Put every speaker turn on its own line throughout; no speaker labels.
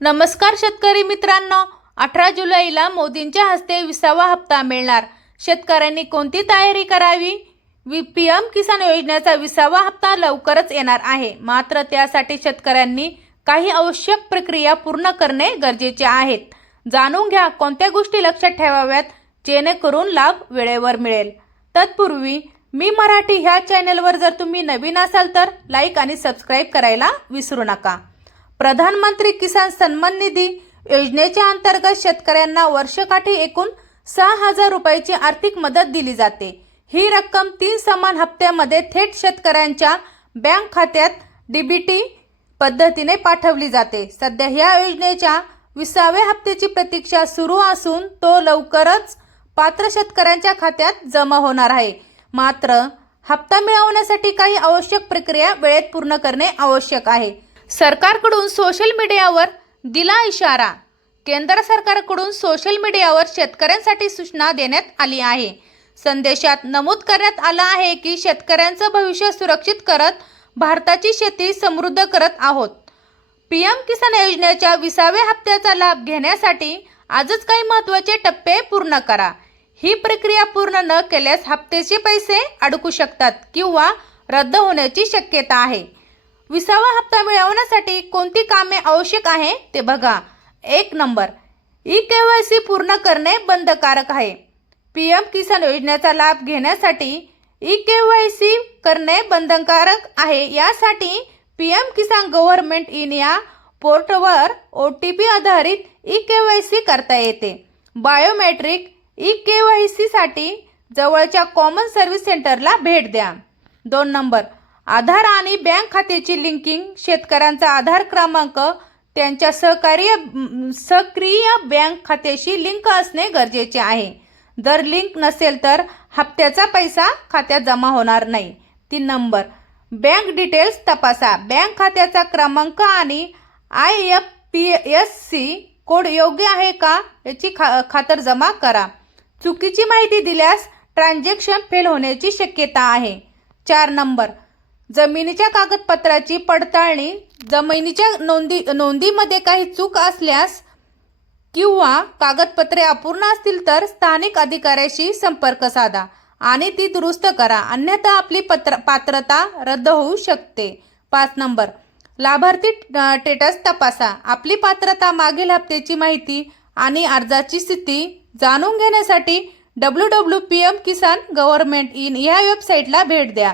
नमस्कार शेतकरी मित्रांनो. अठरा जुलैला मोदींच्या हस्ते विसावा हप्ता मिळणार. शेतकऱ्यांनी कोणती तयारी करावी? वि पी एम किसान योजनेचा विसावा हप्ता लवकरच येणार आहे. मात्र त्यासाठी शेतकऱ्यांनी काही आवश्यक प्रक्रिया पूर्ण करणे गरजेचे आहेत. जाणून घ्या कोणत्या गोष्टी लक्षात ठेवाव्यात जेणेकरून लाभ वेळेवर मिळेल. तत्पूर्वी मी मराठी ह्या चॅनलवर जर तुम्ही नवीन असाल तर लाईक आणि सबस्क्राईब करायला विसरू नका. प्रधानमंत्री किसान सन्मान निधी योजनेच्या अंतर्गत शेतकऱ्यांना वर्षकाठी एकूण सहा हजार रुपयाची आर्थिक मदत दिली जाते. ही रक्कम तीन समान हप्त्यामध्ये थेट शेतकऱ्यांच्या बँक खात्यात डीबीटी पद्धतीने पाठवली जाते. सध्या ह्या योजनेच्या विसाव्या हप्त्याची प्रतीक्षा सुरू असून तो लवकरच पात्र शेतकऱ्यांच्या खात्यात जमा होणार आहे. मात्र हप्ता मिळवण्यासाठी काही आवश्यक प्रक्रिया वेळेत पूर्ण करणे आवश्यक आहे. सरकारकडून सोशल मीडियावर दिला इशारा. केंद्र सरकारकडून सोशल मीडियावर शेतकऱ्यांसाठी सूचना देण्यात आली आहे. संदेशात नमूद करण्यात आलं आहे की शेतकऱ्यांचं भविष्य सुरक्षित करत भारताची शेती समृद्ध करत आहोत. पी एम किसान योजनेच्या विसाव्या हप्त्याचा लाभ घेण्यासाठी आजच काही महत्त्वाचे टप्पे पूर्ण करा. ही प्रक्रिया पूर्ण न केल्यास हप्त्याचे पैसे अडकू शकतात किंवा रद्द होण्याची शक्यता आहे. विसावा हप्ता मिळवण्यासाठी कोणती कामे आवश्यक आहे ते बघा. एक number. E K Y C पूर्ण करणे बंधकारक आहे. पी एम किसान योजनेचा लाभ घेण्यासाठी ई के वाय सी करणे बंधनकारक आहे. यासाठी P M Kisan government in या पोर्टवर ओ टी पी आधारित ई के वाय सी करता येते. बायोमेट्रिक ई के वाय सीसाठी जवळच्या कॉमन सर्व्हिस सेंटरला भेट द्या. दोन नंबर. आधार आणि बँक खात्याची लिंकिंग शेतकऱ्यांचा आधार क्रमांक त्यांच्या सहकार्य सक्रिय बँक खात्याशी लिंक असणे गरजेचे आहे. जर लिंक नसेल तर हप्त्याचा पैसा खात्यात जमा होणार नाही. तीन नंबर बँक डिटेल्स तपासा. बँक खात्याचा क्रमांक आणि I F P S C code योग्य आहे का याची खा खातर जमा करा. चुकीची माहिती दिल्यास ट्रान्झॅक्शन फेल होण्याची शक्यता आहे. चार नंबर जमिनीच्या कागदपत्राची पडताळणी जमिनीच्या नोंदी नोंदीमध्ये काही चूक असल्यास किंवा कागदपत्रे अपूर्ण असतील तर स्थानिक अधिकाऱ्याशी संपर्क साधा आणि ती दुरुस्त करा. अन्यथा आपली पत्र पात्रता रद्द होऊ शकते. पाच नंबर. लाभार्थी स्टेटस तपासा. आपली पात्रता मागील हप्त्याची माहिती आणि अर्जाची स्थिती जाणून घेण्यासाठी W W P M Kisan government in या वेबसाईटला भेट द्या.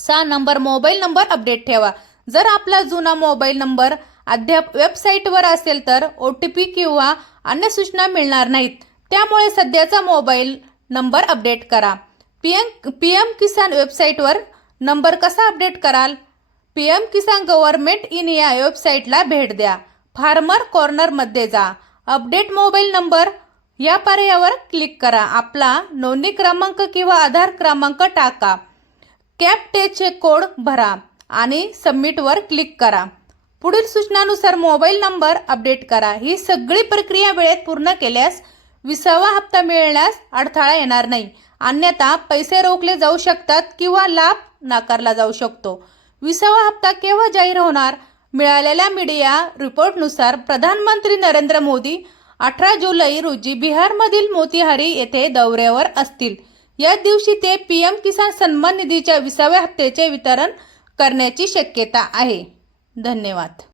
सहा नंबर मोबाईल नंबर अपडेट ठेवा. जर आपला जुना मोबाईल नंबर अद्याप वेबसाईटवर असेल तर ओ टी पी किंवा अन्य सूचना मिळणार नाहीत. त्यामुळे सध्याचा मोबाईल नंबर अपडेट करा. P M P M Kisan वेबसाईटवर नंबर कसा अपडेट कराल? P M Kisan government in या वेबसाईटला भेट द्या. फार्मर कॉर्नरमध्ये जा. अपडेट मोबाईल नंबर या पर्यायावर क्लिक करा. आपला नोंदणी क्रमांक किंवा आधार क्रमांक टाका. कॅपटेचे कोड भरा आणि सबमिटवर क्लिक करा. पुढील सूचनानुसार मोबाईल नंबर अपडेट करा. ही सगळी प्रक्रिया वेळेत पूर्ण केल्यास विसावा हप्ता मिळण्यास अडथळा येणार नाही. अन्यथा पैसे रोखले जाऊ शकतात किंवा लाभ नाकारला जाऊ शकतो. विसावा हप्ता केव्हा जाहीर होणार? मिळालेल्या मीडिया रिपोर्टनुसार प्रधानमंत्री नरेंद्र मोदी अठरा जुलै रोजी बिहारमधील मोतीहारी येथे दौऱ्यावर असतील. या दिवशी ते पीएम किसान सन्मान निधीच्या विसाव्या हप्त्याचे वितरण करण्याची शक्यता आहे. धन्यवाद.